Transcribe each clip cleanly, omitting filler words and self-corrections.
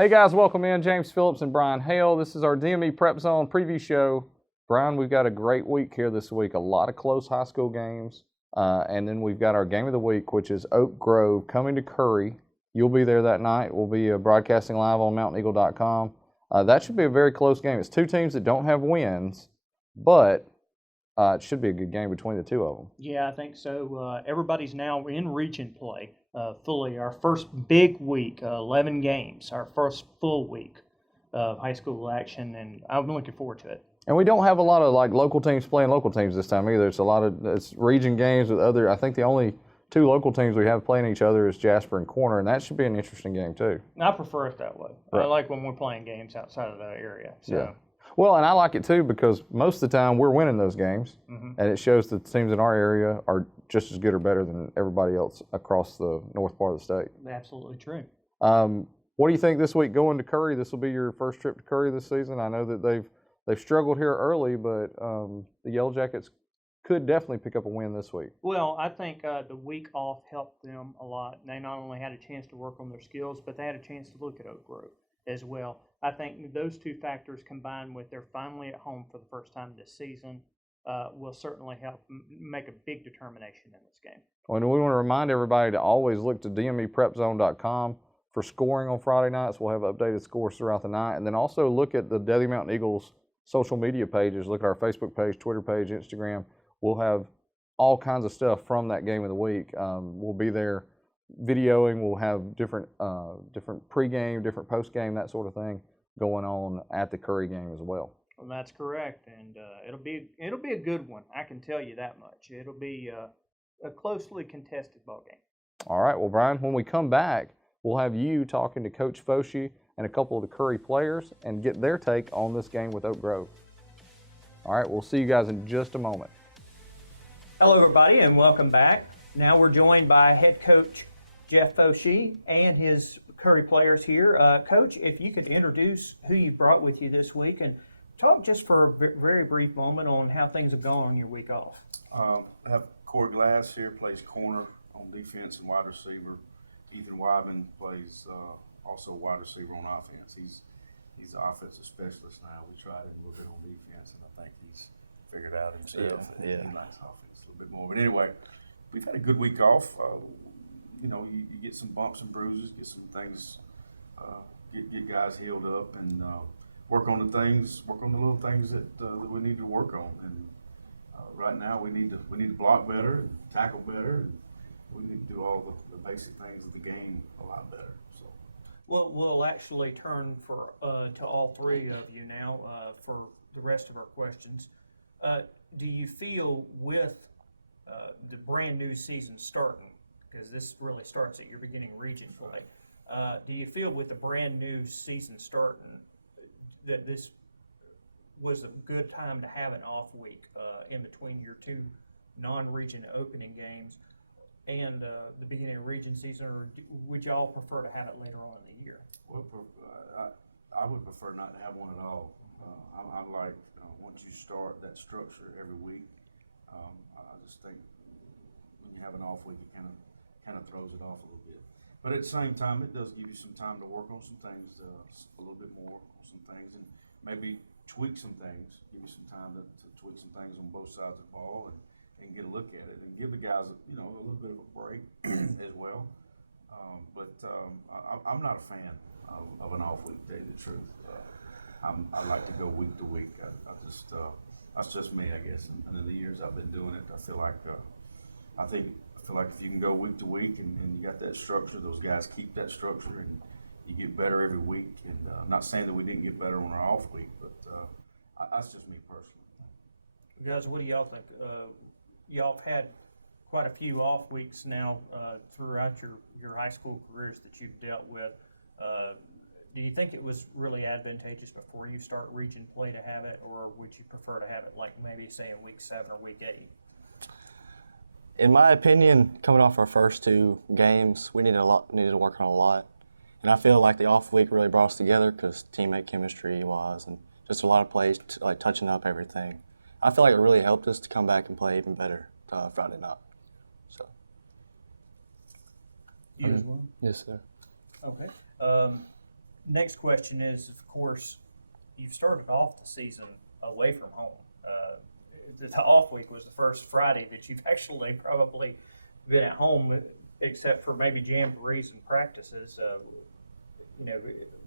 Hey guys, welcome in. James Phillips and Brian Hale. This is our DME Prep Zone preview show. Brian, we've got a great week here this week. A lot of close high school games. And then we've got our game of the week, which is Oak Grove coming to Curry. You'll be there that night. We'll be broadcasting live on mountaineagle.com. That should be a very close game. It's two teams that don't have wins, but it should be a good game between the two of them. Yeah, I think so. Everybody's now in region play fully. Our first big week, 11 games, our first full week of high school action, and I'm looking forward to it. And we don't have a lot of local teams playing local teams this time either. It's region games with other. I think the only two local teams we have playing each other is Jasper and Corner, and that should be an interesting game too. I prefer it that way. Right. I like when we're playing games outside of the area. So. Yeah. Well, and I like it too because most of the time we're winning those games, and it shows that the teams in our area are just as good or better than everybody else across the north part of the state. Absolutely true. What do you think this week going to Curry? This will be your first trip to Curry this season. I know that they've struggled here early, but the Yellow Jackets could definitely pick up a win this week. Well, I think the week off helped them a lot. They not only had a chance to work on their skills, but they had a chance to look at Oak Grove as well. I think those two factors combined with they're finally at home for the first time this season will certainly help make a big determination in this game. And we want to remind everybody to always look to DMEPrepZone.com for scoring on Friday nights. We'll have updated scores throughout the night. And then also look at the Deadly Mountain Eagles social media pages. Look at our Facebook page, Twitter page, Instagram. We'll have all kinds of stuff from that game of the week. We'll be there videoing. We'll have different pregame, different postgame, that sort of thing going on at the Curry game as well. Well, that's correct, and it'll be a good one. I can tell you that much. It'll be a closely contested ball game. All right. Well, Brian, when we come back, we'll have you talking to Coach Foshee and a couple of the Curry players and get their take on this game with Oak Grove. All right. We'll see you guys in just a moment. Hello, everybody, and welcome back. Now we're joined by head coach Jeff Foshee and his Curry players here. Coach, if you could introduce who you brought with you this week and talk just for a very brief moment on how things have gone on your week off. I have Corey Glass here, plays corner on defense and wide receiver. Ethan Wyman plays also wide receiver on offense. He's the offensive specialist now. We tried him a little bit on defense, and I think he's figured out himself. Yeah. He likes offense a little bit more. But anyway, we've had a good week off. You get some bumps and bruises, get some things, get guys healed up, and work on the little things that we need to work on. And right now, we need to block better, and tackle better, and we need to do all the basic things of the game a lot better. So, Well, we'll actually turn to all three of you now for the rest of our questions. Do you feel with the brand new season starting, because this really starts at your beginning region play, do you feel with the brand new season starting that this was a good time to have an off week in between your two non-region opening games and the beginning of region season, or would y'all prefer to have it later on in the year? well, I would prefer not to have one at all. I like once you start that structure every week. I just think when you have an off week, it kind of throws it off a little bit. But at the same time, it does give you some time to work on some things, a little bit more on some things, and maybe tweak some things. Give you some time to tweak some things on both sides of the ball and get a look at it, and give the guys a little bit of a break as well. But I'm not a fan of an off week. To tell you the truth, I like to go week to week. That's just me, I guess. And in the years I've been doing it, I feel like if you can go week to week and you got that structure, those guys keep that structure, and you get better every week. And I'm not saying that we didn't get better on our off week, but that's just me personally. Guys, what do y'all think? Y'all have had quite a few off weeks now throughout your high school careers that you've dealt with. Do you think it was really advantageous before you start region play to have it, or would you prefer to have it like maybe say in week 7 or week 8? In my opinion, coming off our first two games, we needed to work on a lot. And I feel like the off week really brought us together because teammate chemistry wise and just a lot of plays, like touching up everything. I feel like it really helped us to come back and play even better Friday night. So. You as well? Yes, sir. Okay. Next question is, of course, you've started off the season away from home. The off week was the first Friday that you've actually probably been at home, except for maybe jamborees and practices.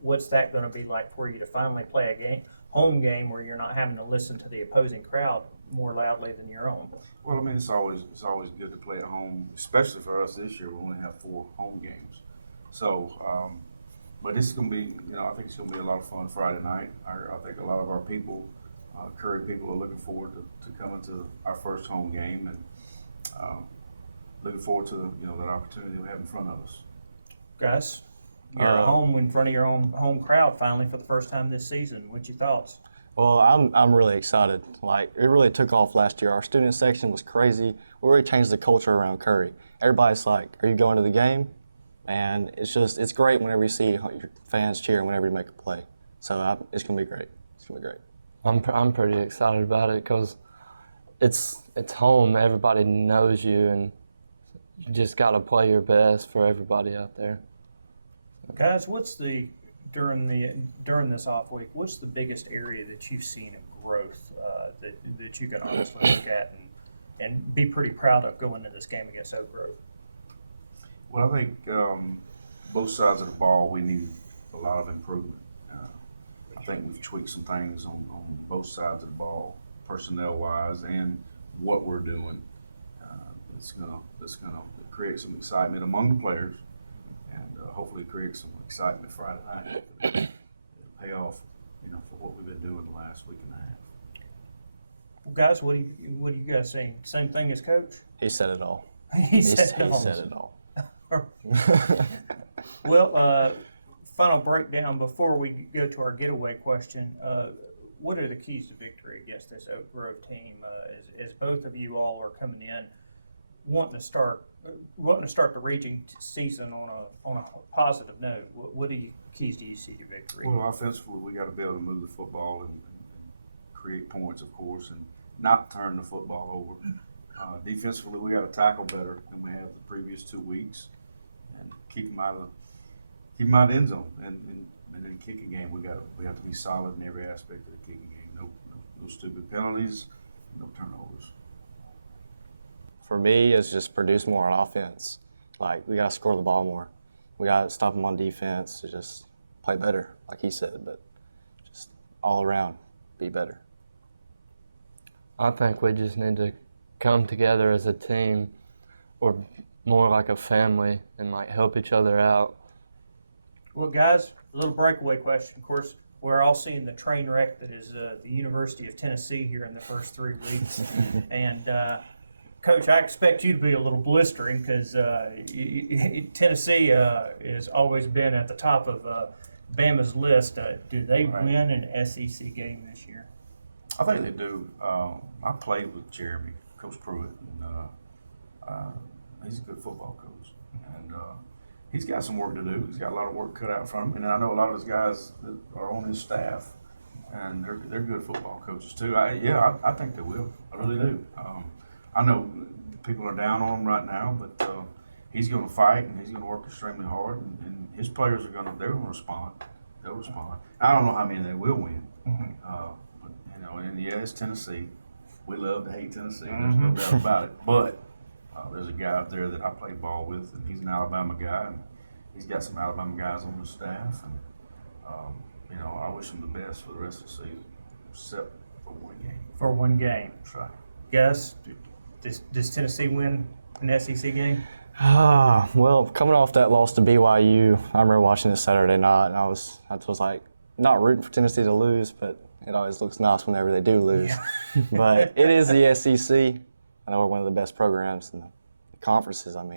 What's that going to be like for you to finally play a home game where you're not having to listen to the opposing crowd more loudly than your own? Well, I mean, it's always good to play at home, especially for us this year. We only have 4 home games, so. But it's going to be, I think it's going to be a lot of fun Friday night. I think a lot of our people, Curry people, are looking forward to coming to our first home game, and looking forward to that opportunity we have in front of us. Guys, you're at home in front of your own home crowd finally for the first time this season. What's your thoughts? Well, I'm really excited. Like, it really took off last year. Our student section was crazy. We really changed the culture around Curry. Everybody's like, "Are you going to the game?" And it's great whenever you see your fans cheering whenever you make a play. So it's going to be great. It's going to be great. I'm pretty excited about it because it's home. Everybody knows you, and you just got to play your best for everybody out there. Guys, what's during this off week? What's the biggest area that you've seen of growth that you can honestly look at and be pretty proud of going into this game against Oak Grove? Well, I think both sides of the ball, we need a lot of improvement. I think we've tweaked some things on both sides of the ball, personnel-wise, and what we're doing. It's gonna create some excitement among the players, and hopefully create some excitement Friday night. It'll pay off, for what we've been doing the last week and a half. Well, guys, what do you guys think? Same thing as Coach? He said it all. He said it all. Well, final breakdown before we go to our getaway question. What are the keys to victory against this Oak Grove team? As both of you all are coming in, wanting to start the region season on a positive note, what keys do you see to victory? Well, offensively, we got to be able to move the football and create points, of course, and not turn the football over. Defensively, we got to tackle better than we have the previous 2 weeks, and keep them out of the end zone, and then kicking game. We have to be solid in every aspect of the kicking game. No stupid penalties, no turnovers. For me, it's just produce more on offense. Like, we got to score the ball more. We got to stop them on defense to just play better, like he said, but just all around be better. I think we just need to come together as a team, or more like a family, and like help each other out. Well, guys, a little breakaway question. Of course, we're all seeing the train wreck that is the University of Tennessee here in the first 3 weeks. And, Coach, I expect you to be a little blistering because Tennessee has always been at the top of Bama's list. Do they win an SEC game this year? I think they do. I played with Jeremy, Coach Pruitt, and he's a good football coach. And he's got some work to do. He's got a lot of work cut out from him. And I know a lot of his guys that are on his staff, and they're good football coaches too. I think they will. I really do. I know people are down on him right now, but he's going to fight and he's going to work extremely hard. And his players they're going to respond. They'll respond. I don't know how many they will win. And it's Tennessee. We love to hate Tennessee. There's no doubt about it. But there's a guy up there that I play ball with, and he's an Alabama guy, and he's got some Alabama guys on the staff. And I wish him the best for the rest of the season, except for one game. For one game. That's right. Guys, does Tennessee win an SEC game? Well, coming off that loss to BYU, I remember watching this Saturday night, and I was like, not rooting for Tennessee to lose, but it always looks nice whenever they do lose. Yeah. But it is the SEC. I know we're one of the best programs in the conferences, in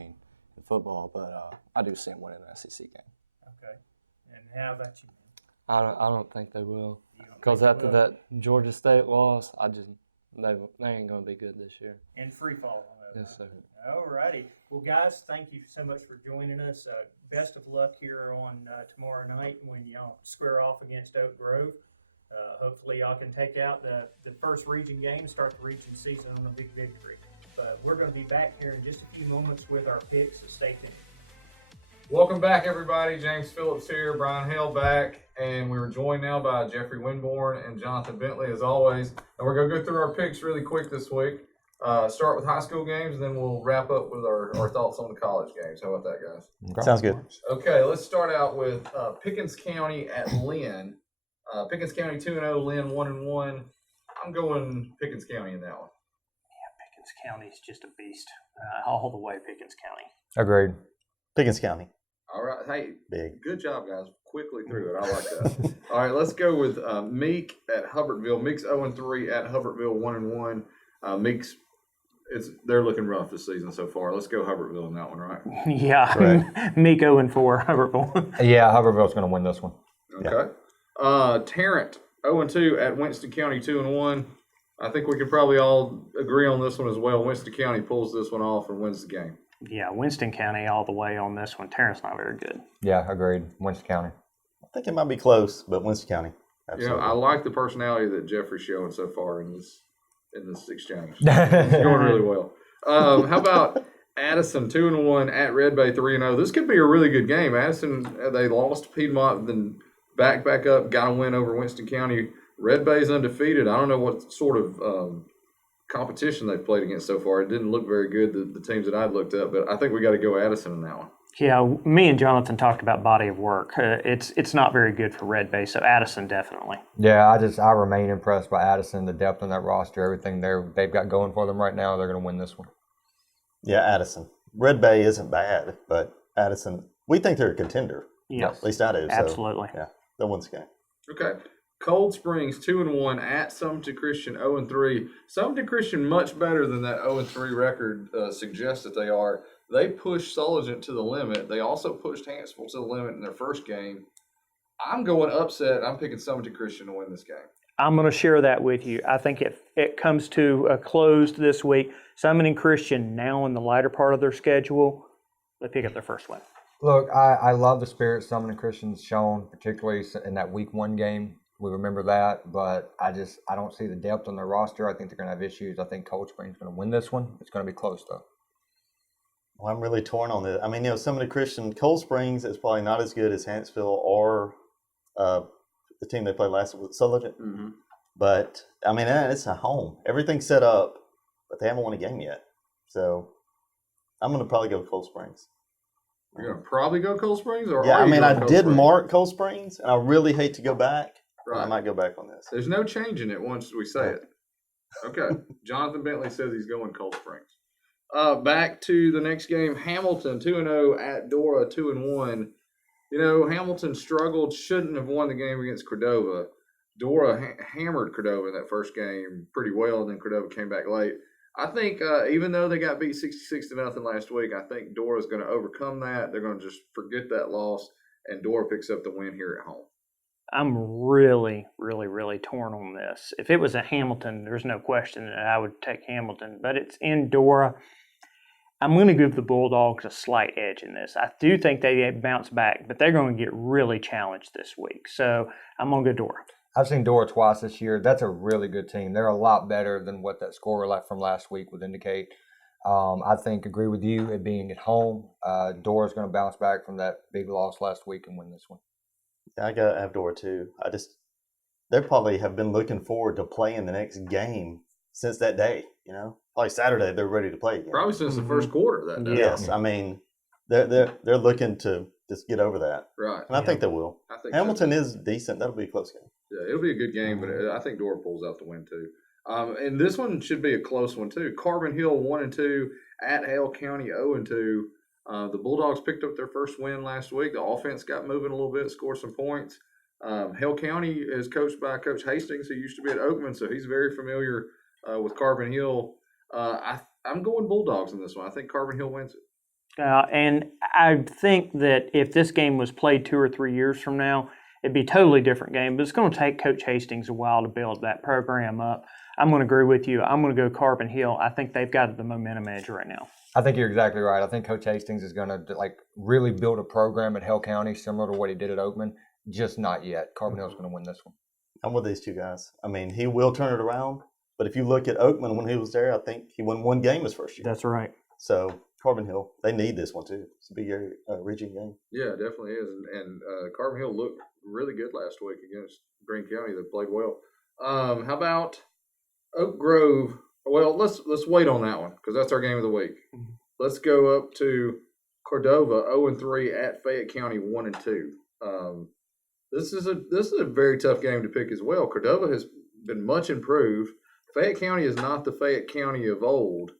football, but I do see them winning an SEC game. Okay. And how about you? I don't think they will. Because after that Georgia State loss, they ain't going to be good this year. And free fall on that. Yes, sir. All righty. Well, guys, thank you so much for joining us. Best of luck here on tomorrow night when y'all square off against Oak Grove. Hopefully y'all can take out the first region game and start the region season on a big victory. But we're going to be back here in just a few moments with our picks, so stay tuned. Welcome back, everybody. James Phillips here, Brian Hale back, and we were joined now by Jeffrey Winborn and Jonathan Bentley, as always. And we're going to go through our picks really quick this week. Start with high school games, and then we'll wrap up with our thoughts on the college games. How about that, guys? Okay. Sounds good. Okay, let's start out with Pickens County at Lynn. Pickens County 2-0, Lynn 1-1. I'm going Pickens County in that one. Yeah, Pickens County is just a beast. All the way Pickens County. Agreed. Pickens County. All right. Hey, Big. Good job, guys. Quickly through it. I like that. All right, let's go with Meek at Hubbardsville. Meek's 0-3 at Hubbardsville 1-1. Meek's they're looking rough this season so far. Let's go Hubbardsville in that one, right? Yeah, Meek 0-4, Hubbardsville. Yeah, Hubbardsville's going to win this one. Okay. Tarrant 0-2 at Winston County 2-1. I think we can probably all agree on this one as well. Winston County pulls this one off and wins the game. Yeah, Winston County all the way on this one. Tarrant's not very good. Yeah, agreed. Winston County. I think it might be close, but Winston County. Absolutely. I like the personality that Jeffrey's showing so far in this exchange. It's going really well. How about Addison 2-1 at Red Bay 3-0? This could be a really good game. Addison, they lost to Piedmont, then back up, got a win over Winston County. Red Bay's undefeated. I don't know what sort of competition they've played against so far. It didn't look very good, the teams that I'd looked up, but I think we got to go Addison in that one. Yeah, me and Jonathan talked about body of work. It's not very good for Red Bay, so Addison definitely. Yeah, I remain impressed by Addison, the depth on that roster, everything they've got going for them right now. They're going to win this one. Yeah, Addison. Red Bay isn't bad, but Addison, we think they're a contender. Yes, at least I do. absolutely. So, yeah, they'll win this game. Okay. Cold Springs 2-1 at Sumter Christian 0-3. Sumter Christian much better than that 0-3 record suggests that they are. They pushed Sulligent to the limit. They also pushed Hansville to the limit in their first game. I'm going upset. I'm picking Sumter Christian to win this game. I'm going to share that with you. I think it comes to a close this week. Summoning Christian now in the lighter part of their schedule, they pick up their first win. Look, I love the spirit Summoning Christian's shown, particularly in that week 1 game. We remember that, but I don't see the depth on their roster. I think they're going to have issues. I think Cold Springs going to win this one. It's going to be close, though. Well, I'm really torn on this. I mean, some of the Christian Cold Springs is probably not as good as Hansville or the team they played last week with Sulligent. Mm-hmm. But, I mean, it's a home. Everything's set up, but they haven't won a game yet. So, I'm going to probably go Cold Springs. You're going to probably go Cold Springs? Or Yeah, I mean, I did Springs? mark Cold Springs, and I really hate to go back. Right. I might go back on this. There's no changing it once we say it. Okay. Jonathan Bentley says he's going Cold Springs. Back to the next game, Hamilton 2-0 at Dora 2-1. Hamilton struggled, shouldn't have won the game against Cordova. Dora hammered Cordova in that first game pretty well, and then Cordova came back late. I think even though they got beat 66-0 last week, I think Dora's going to overcome that. They're going to just forget that loss, and Dora picks up the win here at home. I'm really, really, really torn on this. If it was a Hamilton, there's no question that I would take Hamilton, but it's in Dora. I'm going to give the Bulldogs a slight edge in this. I do think they bounce back, but they're going to get really challenged this week. So I'm going to go Dora. I've seen Dora twice this year. That's a really good team. They're a lot better than what that score from last week would indicate. I agree with you, it being at home. Dora's going to bounce back from that big loss last week and win this one. I got to have Dora too. They probably have been looking forward to playing the next game since that day. Probably Saturday they're ready to play again. Probably since the first quarter that day. Yes, I mean they're looking to just get over that, Right. and I think they will. I think Hamilton so. is decent. That'll be a close game. Yeah, it'll be a good game, but I think Dora pulls out the win too. And this one should be a close one too. Carbon Hill 1-2 at Hale County 0-2. The Bulldogs picked up their first win last week. The offense got moving a little bit, scored some points. Hale County is coached by Coach Hastings, who used to be at Oakman, so he's very familiar with Carbon Hill. I'm going Bulldogs in this one. I think Carbon Hill wins it. And I think that if this game was played 2 or 3 years from now, it'd be a totally different game. But it's going to take Coach Hastings a while to build that program up. I'm going to agree with you. I'm going to go Carbon Hill. I think they've got the momentum edge right now. I think you're exactly right. I think Coach Hastings is going to really build a program at Hale County similar to what he did at Oakman. Just not yet. Carbon Hill's going to win this one. I'm with these two guys. I mean, he will turn it around. But if you look at Oakman when he was there, I think he won one game his first year. That's right. So Carbon Hill. They need this one too. It's a big area, region game. Yeah, it definitely is. And Carbon Hill looked really good last week against Greene County. They played well. How about Oak Grove? Well, let's wait on that one because that's our game of the week. Let's go up to Cordova, 0-3 at Fayette County, 1-2. This is a very tough game to pick as well. Cordova has been much improved. Fayette County is not the Fayette County of old,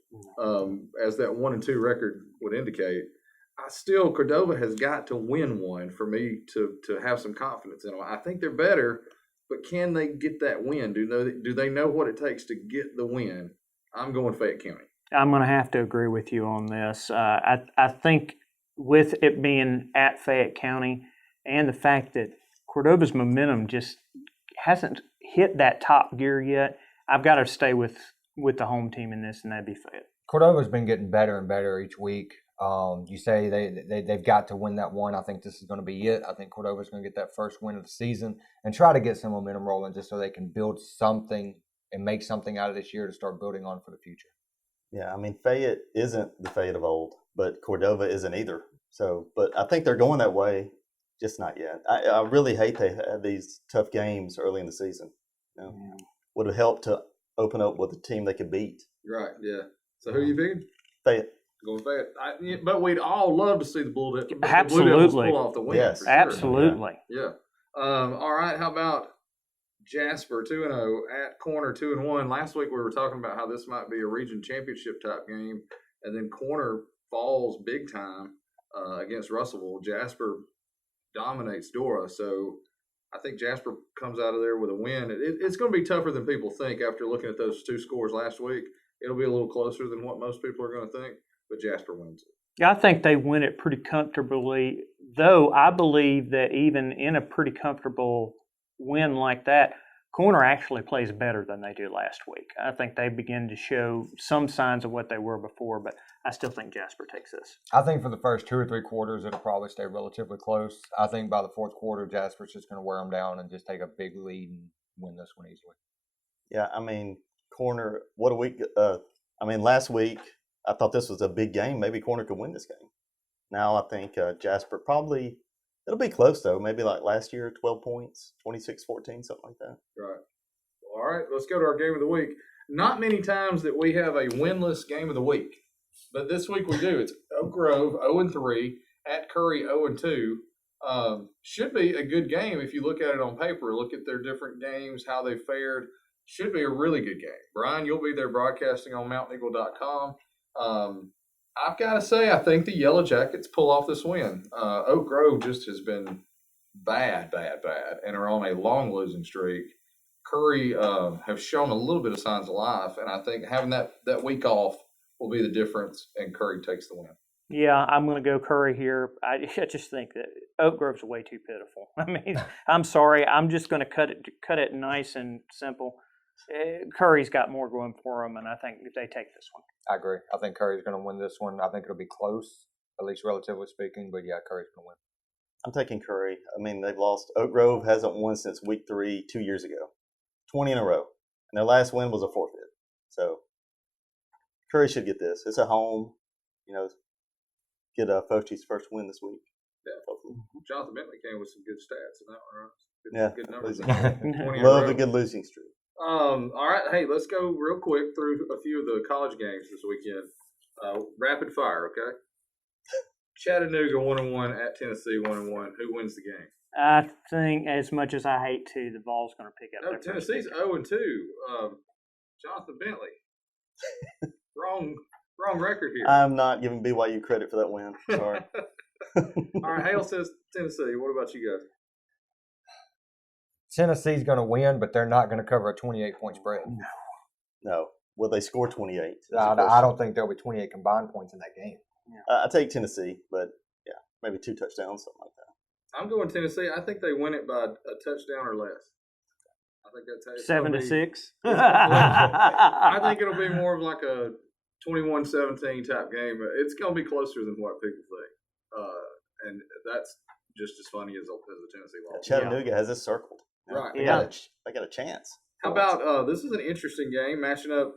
as that 1-2 record would indicate. Cordova has got to win one for me to have some confidence in them. I think they're better, but can they get that win? Do they know what it takes to get the win? I'm going Fayette County. I'm going to have to agree with you on this. I think with it being at Fayette County and the fact that Cordova's momentum just hasn't hit that top gear yet, I've got to stay with the home team in this, and that'd be Fayette. Cordova's been getting better and better each week. You say they've got to win that one. I think this is going to be it. I think Cordova's going to get that first win of the season and try to get some momentum rolling just so they can build something and make something out of this year to start building on for the future. Yeah, I mean, Fayette isn't the Fayette of old, but Cordova isn't either. So, but I think they're going that way, just not yet. I really hate they have these tough games early in the season. Would have helped to open up with a team they could beat. Right, yeah. So who are you picking? Fayette. Going Fayette. But we'd all love to see the Blue Devils pull off the win. Yes. Sure. Absolutely. Yeah. All right, how about Jasper 2-0 at Corner 2-1? Last week we were talking about how this might be a region championship type game, and then Corner falls big time against Russellville. Jasper dominates Dora, so I think Jasper comes out of there with a win. It's going to be tougher than people think after looking at those two scores last week. It'll be a little closer than what most people are going to think, but Jasper wins it. Yeah, I think they win it pretty comfortably, though I believe that even in a pretty comfortable win like that, Corner actually plays better than they did last week. I think they begin to show some signs of what they were before, but I still think Jasper takes this. I think for the first 2 or 3 quarters, it'll probably stay relatively close. I think by the fourth quarter, Jasper's just going to wear them down and just take a big lead and win this one easily. Yeah, I mean, Corner, what a week. Last week, I thought this was a big game. Maybe Corner could win this game. Now I think Jasper probably, it'll be close though. Maybe like last year, 12 points, 26-14, something like that. Right. All right, let's go to our game of the week. Not many times that we have a winless game of the week, but this week we do. It's Oak Grove 0-3 at Curry 0-2. Should be a good game if you look at it on paper. Look at their different games, how they fared. Should be a really good game. Brian, you'll be there broadcasting on mountaineagle.com. I've got to say, I think the Yellow Jackets pull off this win. Oak Grove just has been bad, and are on a long losing streak. Curry have shown a little bit of signs of life, and I think having that week off will be the difference, and Curry takes the win. Yeah, I'm going to go Curry here. I just think that Oak Grove's way too pitiful. I mean, I'm sorry. I'm just going to cut it nice and simple. Curry's got more going for him, and I think if they take this one. I agree. I think Curry's going to win this one. I think it'll be close, at least relatively speaking. But yeah, Curry's going to win. I'm taking Curry. I mean, they've lost. Oak Grove hasn't won since week 3 2 years ago, 20 in a row, and their last win was a forfeit. So Curry should get this. It's at home. Get Foshee's first win this week. Yeah, hopefully. Jonathan Bentley came with some good stats in that one, right? Good numbers. Love a good losing streak. All right, hey, let's go real quick through a few of the college games this weekend. Rapid fire, okay? Chattanooga 1-1 at Tennessee 1-1. Who wins the game? I think, as much as I hate to, the Vols going to pick up. No, Tennessee's 0-2. Jonathan Bentley. Wrong record here. I'm not giving BYU credit for that win. Sorry. All right, Hale says Tennessee. What about you guys? Tennessee's going to win, but they're not going to cover a 28-point spread. No. Will they score 28? I don't think there'll be 28 combined points in that game. I take Tennessee, but yeah, maybe 2 touchdowns, something like that. I'm going Tennessee. I think they win it by a touchdown or less. I think that's 7-6. I think it'll be more of like a 21-17 type game. It's going to be closer than what people think, and that's just as funny as the Tennessee Vols. Chattanooga has this circled. Right. They got a chance. How about this is an interesting game matching up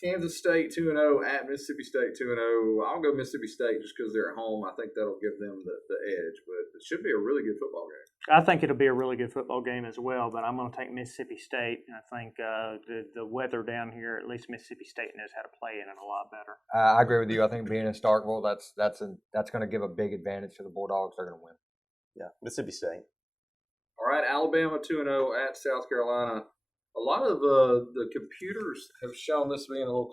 Kansas State 2-0 at Mississippi State 2-0. I'll go Mississippi State just because they're at home. I think that'll give them the edge, but it should be a really good football game. I think it'll be a really good football game as well, but I'm going to take Mississippi State. And I think the weather down here, at least Mississippi State knows how to play in it a lot better. I agree with you. I think being in Starkville, that's going to give a big advantage to the Bulldogs. They're going to win. Yeah, Mississippi State. All right, Alabama 2-0 at South Carolina. A lot of the computers have shown this being a little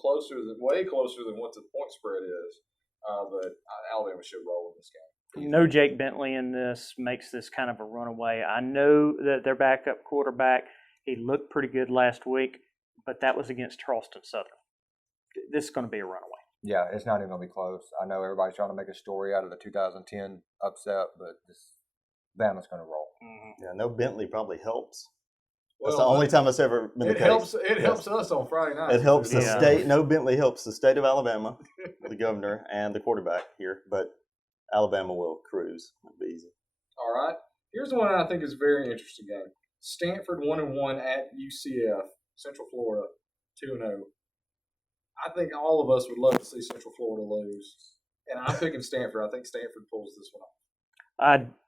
way closer than what the point spread is. But Alabama should roll in this game. No Jake Bentley in this makes this kind of a runaway. I know that their backup quarterback, he looked pretty good last week, but that was against Charleston Southern. This is going to be a runaway. Yeah, it's not even going to be close. I know everybody's trying to make a story out of the 2010 upset, but Bama's going to roll. Mm-hmm. Yeah, no Bentley probably helps. Well, That's the only time it's ever been the case. It helps us on Friday night. It helps the Yeah. state. No Bentley helps the state of Alabama, the governor, and the quarterback here. But Alabama will cruise. It'll be easy. All right. Here's one I think is a very interesting game. Stanford 1-1 at UCF, Central Florida 2-0. I think all of us would love to see Central Florida lose. And I'm picking Stanford. I think Stanford pulls this one off.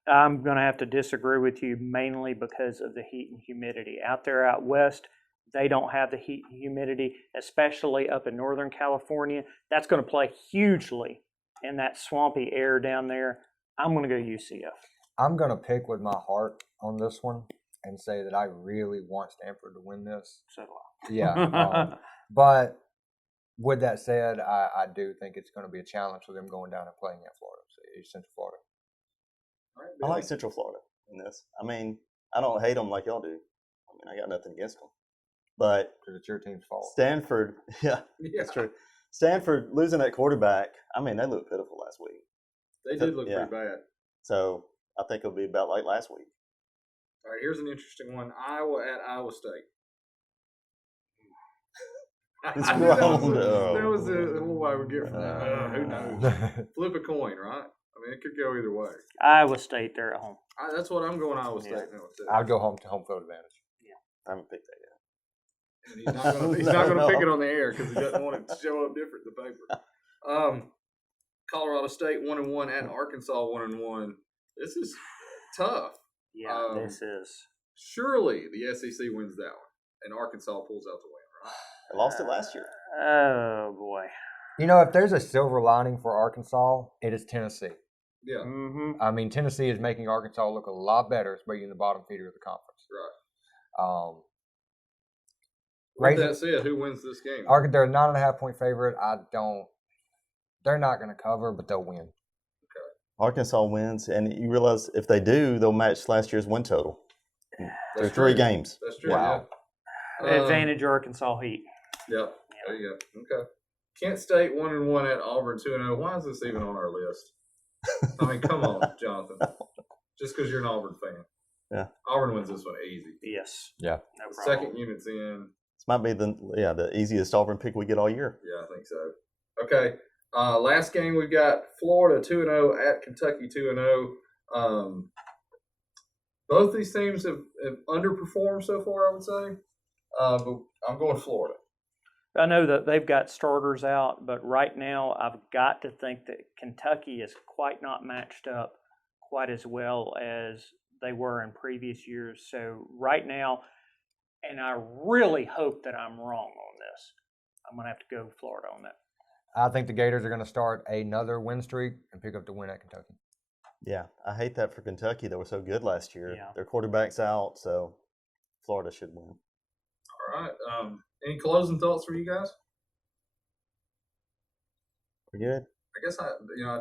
I'm going to have to disagree with you mainly because of the heat and humidity. Out there out west, they don't have the heat and humidity, especially up in Northern California. That's going to play hugely in that swampy air down there. I'm going to go UCF. I'm going to pick with my heart on this one and say that I really want Stanford to win this. So Yeah. But with that said, I do think it's going to be a challenge for them going down and playing at Florida, Central Florida. All right, I like Central Florida in this. I mean, I don't hate them like y'all do. I mean, I got nothing against them. But Because it's your team's fault. Stanford, yeah, that's true. Stanford losing that quarterback, I mean, they looked pitiful last week. They did look Yeah. pretty bad. So I think it'll be about like last week. All right, here's an interesting one. Iowa at Iowa State. It's I knew that round was up. what I would get from that. Who knows? Flip a coin, right? I mean, it could go either way. Iowa State, they're at home. That's what I'm going Iowa State Yeah. now. Too. I'd go home field advantage. I haven't picked that yet. And he's not going to pick it on the air because he doesn't want it to show up different in the paper. Colorado State 1-1 at Arkansas 1-1. This is tough. Yeah, this is. Surely the SEC wins that one, and Arkansas pulls out the win, right? They lost it last year. Oh, boy. You know, if there's a silver lining for Arkansas, it is Tennessee. Yeah, Mm-hmm. I mean, Tennessee is making Arkansas look a lot better, especially in the bottom feeder of the conference. right. With that said, who wins this game? They're a 9.5-point favorite. They're not going to cover, but they'll win. Arkansas wins, and you realize if they do, they'll match last year's win total. There are 3 games. That's true. Wow. Yeah. Advantage Arkansas Heat. Yep. There you go. Okay. Kent State 1-1 at Auburn 2-0. Why is this even on our list? I mean, come on, Jonathan. Just because you're an Auburn fan. Yeah. Auburn wins this one easy. Yes. Yeah. No The problem. second unit's in. This might be the easiest Auburn pick we get all year. Yeah, I think so. Okay. Last game we've got Florida 2-0 at Kentucky 2-0. Both these teams have underperformed so far, I would say. But I'm going Florida. I know that they've got starters out, but right now I've got to think that Kentucky is quite not matched up quite as well as they were in previous years. So right now, and I really hope that I'm wrong on this, I'm going to have to go Florida on that. I think the Gators are going to start another win streak and pick up the win at Kentucky. Yeah, I hate that for Kentucky. They were so good last year. Yeah. Their quarterback's out, so Florida should win. All right. Any closing thoughts for you guys? We're good. I guess I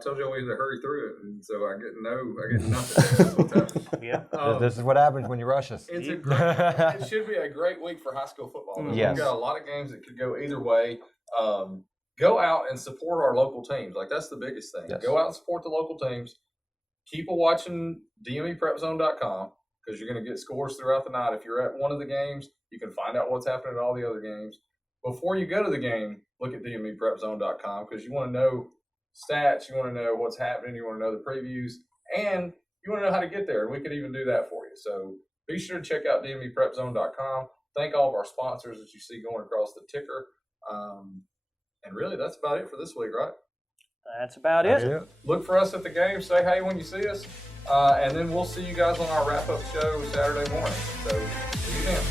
told you we had to hurry through it, and so I get nothing. That's what's happening. Yeah. This is what happens when you rush us. It should be a great week for high school football. Yes. We've got a lot of games that could go either way. Go out and support our local teams. Like, that's the biggest thing. Yes. Go out and support the local teams. Keep watching DMEPrepZone.com because you're going to get scores throughout the night. If you're at one of the games, you can find out what's happening at all the other games. Before you go to the game, look at DMEPrepZone.com because you want to know stats, you want to know what's happening, you want to know the previews, and you want to know how to get there. And we could even do that for you. So be sure to check out DMEPrepZone.com. Thank all of our sponsors that you see going across the ticker. And really, that's about it for this week, right? That's about it. Look for us at the game. Say hey when you see us. And then we'll see you guys on our wrap-up show Saturday morning. So, see you then.